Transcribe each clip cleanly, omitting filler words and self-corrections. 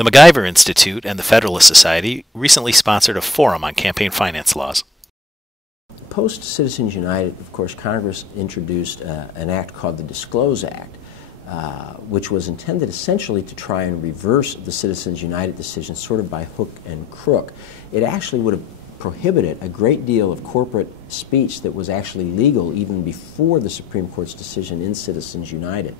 The MacIver Institute and the Federalist Society recently sponsored a forum on campaign finance laws. Post Citizens United, of course, Congress introduced an act called the DISCLOSE Act, which was intended essentially to try and reverse the Citizens United decision sort of by hook and crook. It actually would have prohibited a great deal of corporate speech that was actually legal even before the Supreme Court's decision in Citizens United.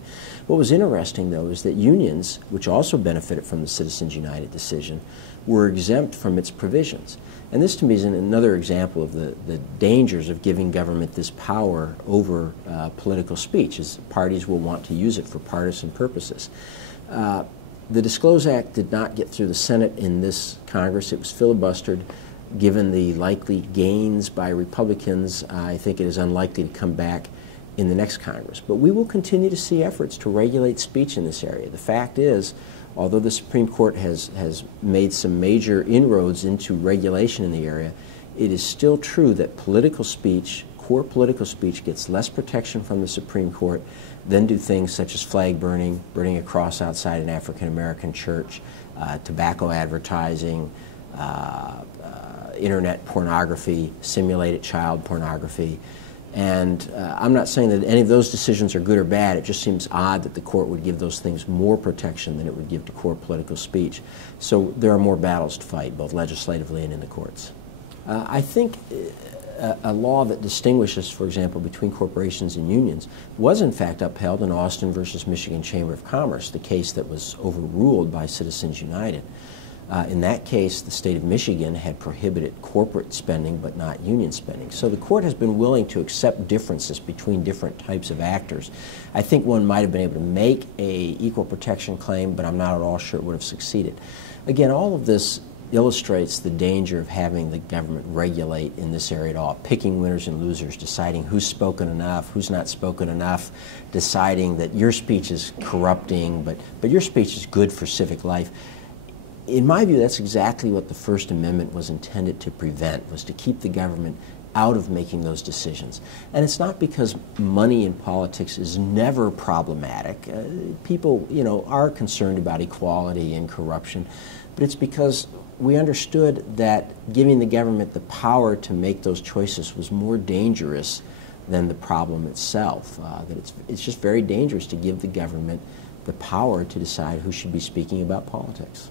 What was interesting, though, is that unions, which also benefited from the Citizens United decision, were exempt from its provisions. And this, to me, is another example of the dangers of giving government this power over political speech, as parties will want to use it for partisan purposes. The DISCLOSE Act did not get through the Senate in this Congress. It was filibustered. Given the likely gains by Republicans, I think it is unlikely to come back in the next Congress. But we will continue to see efforts to regulate speech in this area. The fact is, although the Supreme Court has made some major inroads into regulation in the area, it is still true that political speech, core political speech, gets less protection from the Supreme Court than do things such as flag burning, burning a cross outside an African-American church, tobacco advertising, internet pornography, simulated child pornography. And I'm not saying that any of those decisions are good or bad. It just seems odd that the court would give those things more protection than it would give to core political speech. So there are more battles to fight, both legislatively and in the courts. I think a law that distinguishes, for example, between corporations and unions was in fact upheld in Austin versus Michigan Chamber of Commerce, the case that was overruled by Citizens United. In that case, the state of Michigan had prohibited corporate spending but not union spending. So the court has been willing to accept differences between different types of actors. I think one might have been able to make an equal protection claim, but I'm not at all sure it would have succeeded. Again, all of this illustrates the danger of having the government regulate in this area at all, picking winners and losers, deciding who's spoken enough, who's not spoken enough, deciding that your speech is corrupting, but your speech is good for civic life. In my view, that's exactly what the First Amendment was intended to prevent, was to keep the government out of making those decisions. And it's not because money in politics is never problematic. People, are concerned about equality and corruption, but it's because we understood that giving the government the power to make those choices was more dangerous than the problem itself. That it's just very dangerous to give the government the power to decide who should be speaking about politics.